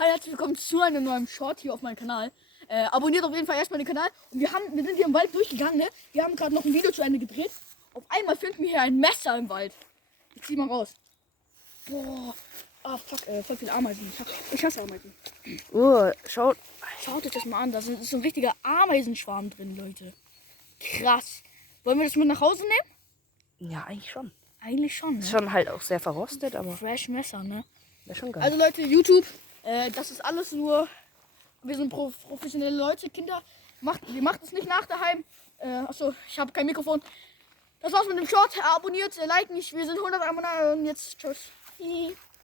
Hi, herzlich willkommen zu einem neuen Short hier auf meinem Kanal. Abonniert auf jeden Fall erstmal den Kanal. Und wir sind hier im Wald durchgegangen, ne? Wir haben gerade noch ein Video zu Ende gedreht. Auf einmal finden wir hier ein Messer im Wald. Ich zieh mal raus. Boah. Ah, fuck, voll viele Ameisen. Ich hasse Ameisen. Schaut. Schaut euch das mal an. Da ist so ein richtiger Ameisenschwarm drin, Leute. Krass. Wollen wir das mit nach Hause nehmen? Ja, eigentlich schon. Eigentlich schon, ne? Ist schon halt auch sehr verrostet, aber Fresh Messer, ne? wäre schon geil. Also Leute, YouTube, das ist alles nur, wir sind professionelle Leute, Kinder, ihr macht es nicht nach daheim. Achso, ich habe kein Mikrofon. Das war's mit dem Short, abonniert, liken, wir sind 100 Abonnenten und jetzt tschüss.